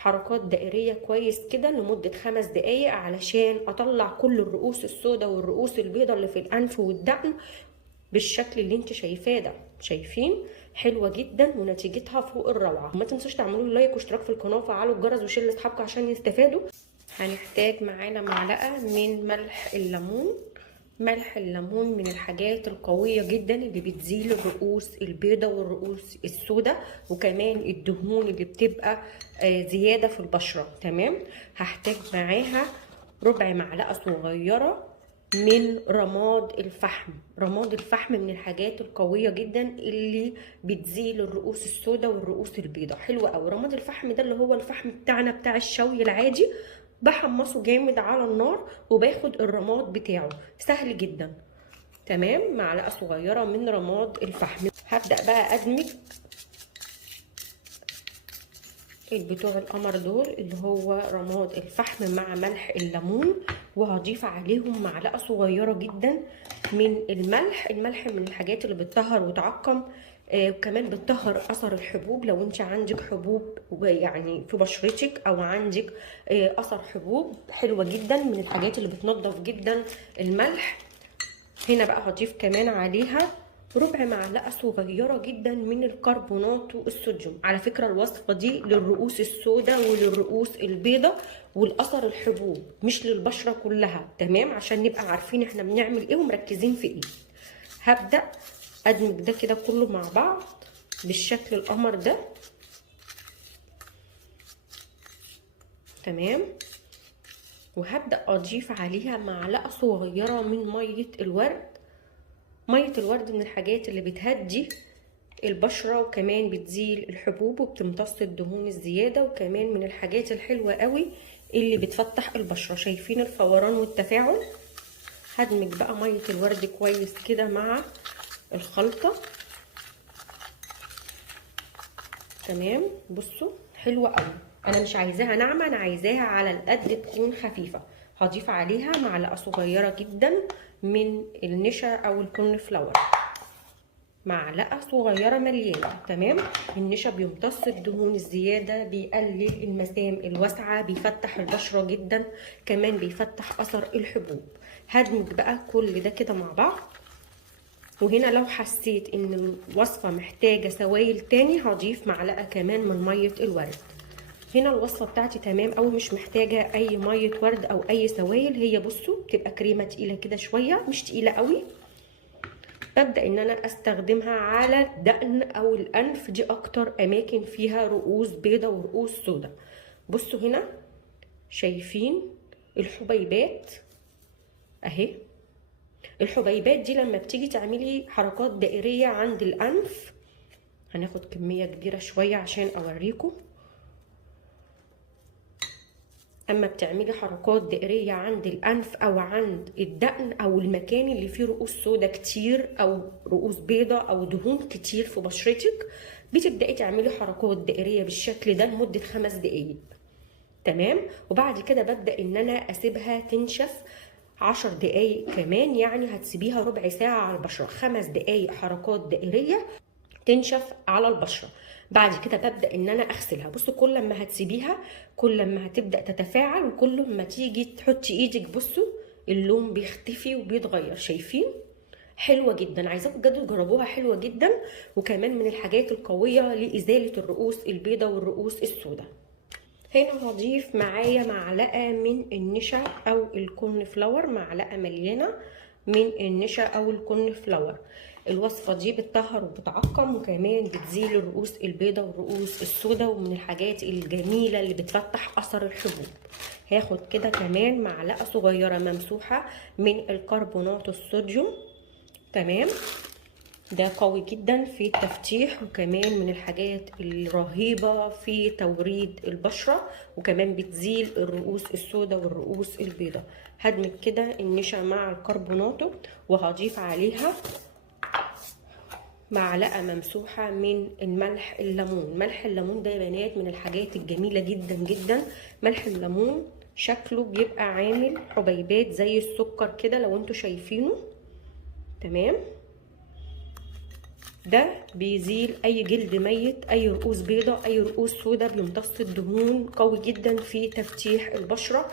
حركات دائرية كويس كده لمدة 5 دقايق علشان اطلع كل الرؤوس السوداء والرؤوس البيضاء اللي في الانف والدقن بالشكل اللي انت شايفاه ده. شايفين؟ حلوة جدا ونتيجتها فوق الروعة. ما تنسوش تعملوا لي لايك واشتراك في القناة وفعلوا الجرس وشير لاصحابكم عشان يستفادوا. هنحتاج معانا معلقة من ملح الليمون. ملح الليمون من الحاجات القوية جدا اللي بتزيل الرؤوس البيضاء والرؤوس السوداء وكمان الدهون اللي بتبقى زيادة في البشرة. تمام. هحتاج معاها ربع معلقة صغيرة من رماد الفحم. رماد الفحم من الحاجات القوية جدا اللي بتزيل الرؤوس السوداء والرؤوس البيضاء. حلو قوي. رماد الفحم ده اللي هو الفحم بتاعنا بتاع الشوي العادي، بحمصه جامد على النار وباخد الرماد بتاعه، سهل جدا. تمام. معلقة صغيرة من رماد الفحم. هبدأ بقى ادمج بتوع القمر دول اللي هو رماد الفحم مع ملح الليمون، وهضيف عليهم معلقه صغيره جدا من الملح. الملح من الحاجات اللي بتطهر وتعقم، وكمان بتطهر اثر الحبوب. لو انت عندك حبوب يعني في بشرتك او عندك اثر حبوب، حلوه جدا من الحاجات اللي بتنظف جدا الملح. هنا بقى هضيف كمان عليها ربع معلقه صغيره جدا من الكربونات الصوديوم. على فكره الوصفه دي للرؤوس السوداء وللرؤوس البيضاء والاثر الحبوب، مش للبشره كلها. تمام. عشان نبقى عارفين احنا بنعمل ايه ومركزين في ايه. هبدا ادمج ده كده كله مع بعض بالشكل القمر ده. تمام. وهبدا اضيف عليها معلقه صغيره من ميه الورد. مية الورد من الحاجات اللي بتهدي البشرة وكمان بتزيل الحبوب وبتمتص الدهون الزيادة، وكمان من الحاجات الحلوة قوي اللي بتفتح البشرة. شايفين الفوران والتفاعل؟ هدمج بقى مية الورد كويس كده مع الخلطة. تمام. بصوا حلوة قوي. انا مش عايزاها ناعمة، انا عايزاها على القد تكون خفيفة. هضيف عليها معلقة صغيرة جدا من النشا او الكورن فلاور، معلقه صغيره مليانه. تمام. النشا بيمتص الدهون الزياده، بيقلل المسام الواسعه، بيفتح البشره جدا، كمان بيفتح اثر الحبوب. هدمج بقى كل ده كده مع بعض. وهنا لو حسيت ان الوصفه محتاجه سوائل تاني هضيف معلقه كمان من ميه الورد. هنا الوصفه بتاعتي تمام او مش محتاجه اي ميه ورد او اي سوائل. هي بصوا بتبقى كريمه تقيله كده شويه، مش تقيله قوي. ببدأ ان انا استخدمها على الدقن او الانف، دي اكتر اماكن فيها رؤوس بيضة ورؤوس سوداء. بصوا هنا شايفين الحبيبات اهي. الحبيبات دي لما بتيجي تعملي حركات دائرية عند الانف، هناخد كمية كبيرة شوية عشان اوريكم. اما بتعملي حركات دائريه عند الانف او عند الدقن او المكان اللي فيه رؤوس سودا كتير او رؤوس بيضة او دهون كتير في بشرتك، بتبداي تعملي حركات دائريه بالشكل ده لمده 5 دقايق. تمام. وبعد كده ببدا ان انا اسيبها تنشف 10 دقايق كمان، يعني هتسيبيها ربع ساعه على البشره. 5 دقايق حركات دائريه تنشف على البشره. بعد كده ببدا ان انا اغسلها. بصوا كل ما هتسيبيها كل ما هتبدا تتفاعل، وكل ما تيجي تحطي ايدك بصوا اللون بيختفي وبيتغير. شايفين؟ حلوه جدا. عايزاكم بجد تجربوها، حلوه جدا وكمان من الحاجات القويه لازاله الرؤوس البيضاء والرؤوس السوداء. هنا هضيف معايا معلقه من النشا او الكورن فلاور، معلقه مليانه من النشا او الكورن فلاور. الوصفه دي بتطهر وبتعقم وكمان بتزيل الرؤوس البيضاء والرؤوس السوداء، ومن الحاجات الجميله اللي بتفتح اثر الحبوب. هاخد كده كمان معلقه صغيره ممسوحه من الكربونات الصوديوم. تمام. ده قوي جدا في التفتيح وكمان من الحاجات الرهيبة في توريد البشرة، وكمان بتزيل الرؤوس السوداء والرؤوس البيضاء. هدمج كده النشا مع الكربونات وهضيف عليها معلقة ممسوحة من الملح الليمون. ملح الليمون ده يا بنات من الحاجات الجميلة جدا جدا. ملح الليمون شكله بيبقى عامل حبيبات زي السكر كده لو انتوا شايفينه. تمام. ده بيزيل اي جلد ميت، اي رؤوس بيضة، اي رؤوس سودة، بيمتص الدهون، قوي جدا في تفتيح البشرة،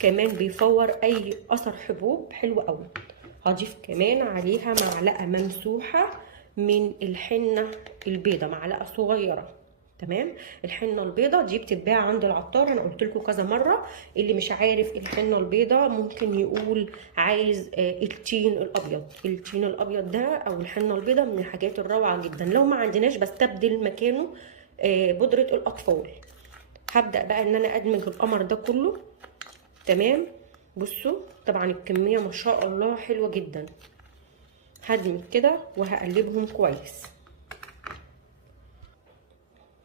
كمان بيفور اي اثر حبوب، حلو قوي. هضيف كمان عليها معلقة ممسوحة من الحنة البيضة، معلقة صغيرة. تمام. الحنه البيضه دي بتتباع عند العطار، انا قلت لكم كذا مره. اللي مش عارف الحنه البيضه ممكن يقول عايز التين الابيض. التين الابيض ده او الحنه البيضه من الحاجات الروعه جدا. لو ما عندناش بستبدل مكانه بودره الاطفال. هبدا بقى ان انا ادمج القمر ده كله. تمام. بصوا طبعا الكميه ما شاء الله حلوه جدا. هدمج كده وهقلبهم كويس.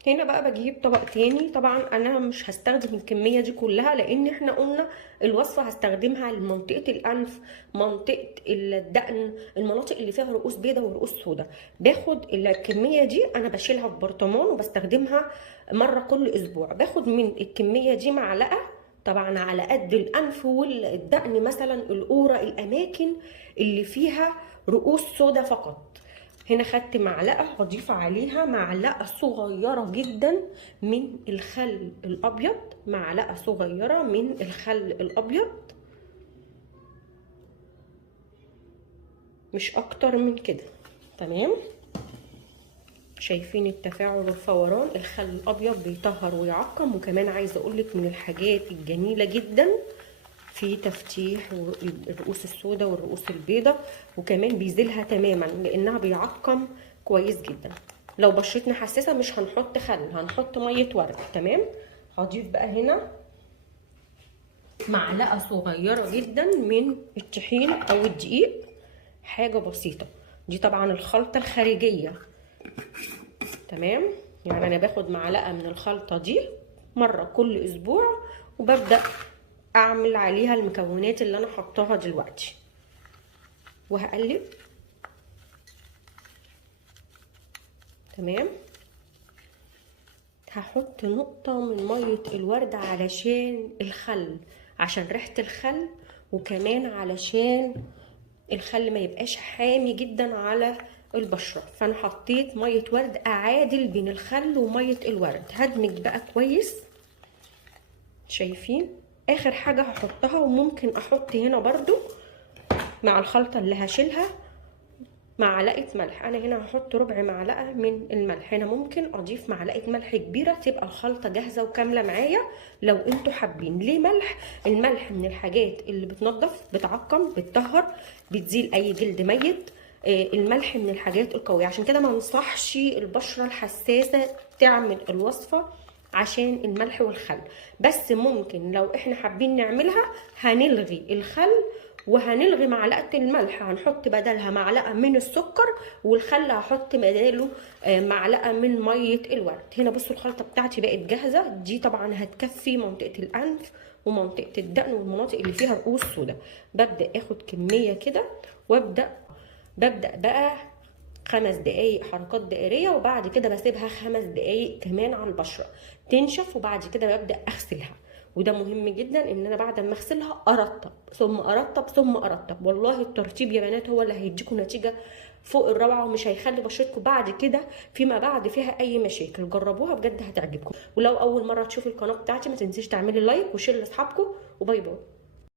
هنا بقى بجيب طبق تاني. طبعا انا مش هستخدم الكميه دي كلها، لان احنا قلنا الوصفه هستخدمها لمنطقه الانف، منطقه الدقن، المناطق اللي فيها رؤوس بيضاء ورؤوس سوداء. باخد الكميه دي انا بشيلها في برطمان وبستخدمها مره كل اسبوع. باخد من الكميه دي معلقه، طبعا على قد الانف والدقن، مثلا القوره، الاماكن اللي فيها رؤوس سوداء فقط. هنا خدت معلقه، هضيف عليها معلقه صغيره جدا من الخل الابيض، معلقه صغيره من الخل الابيض، مش اكتر من كده. تمام. شايفين التفاعل والفوران؟ الخل الابيض بيطهر ويعقم، وكمان عايزه اقولك من الحاجات الجميله جدا في تفتيح الرؤوس السوداء والرؤوس البيضاء، وكمان بيزيلها تماما لانها بيعقم كويس جدا. لو بشرتنا حساسه مش هنحط خل، هنحط ميه ورد. تمام. هضيف بقى هنا معلقه صغيره جدا من الطحين او الدقيق، حاجه بسيطه. دي طبعا الخلطه الخارجيه. تمام. يعني انا باخد معلقه من الخلطه دي مره كل اسبوع، وببدا اعمل عليها المكونات اللي انا حطاها دلوقتي، وهقلب. تمام. هحط نقطة من مية الورد علشان الخل، عشان ريحة الخل، وكمان علشان الخل ما يبقاش حامي جدا على البشرة. فانا حطيت مية ورد اعادل بين الخل ومية الورد. هدمج بقى كويس. شايفين؟ اخر حاجة هحطها، وممكن احط هنا برضو مع الخلطة اللي هشيلها معلقة ملح. انا هنا هحط ربع معلقة من الملح. هنا ممكن اضيف معلقة ملح كبيرة تبقى الخلطة جاهزة وكاملة معايا لو انتوا حابين. ليه ملح؟ الملح من الحاجات اللي بتنظف، بتعقم، بتطهر، بتزيل اي جلد ميت. الملح من الحاجات القوية، عشان كده ما انصحش البشرة الحساسة تعمل الوصفة عشان الملح والخل. بس ممكن لو احنا حابين نعملها هنلغي الخل وهنلغي معلقه الملح، هنحط بدلها معلقه من السكر، والخل هحط بداله معلقه من ميه الورد. هنا بصوا الخلطه بتاعتي بقت جاهزه. دي طبعا هتكفي منطقه الانف ومنطقه الدقن والمناطق اللي فيها رؤوس سوداء. ببدا اخد كميه كده وابدا بقى 5 دقايق حركات دائريه، وبعد كده بسيبها 5 دقايق كمان على البشره تنشف، وبعد كده ببدا اغسلها. وده مهم جدا ان انا بعد ما اغسلها ارطب ثم ارطب ثم ارطب. والله الترطيب يا بنات هو اللي هيديكم نتيجه فوق الروعه، ومش هيخلي بشرتكم بعد كده فيما بعد فيها اي مشاكل. جربوها بجد هتعجبكم. ولو اول مره تشوفوا القناه بتاعتي ما تنسيش تعملي لايك وشير لاصحابكم، وباي باي.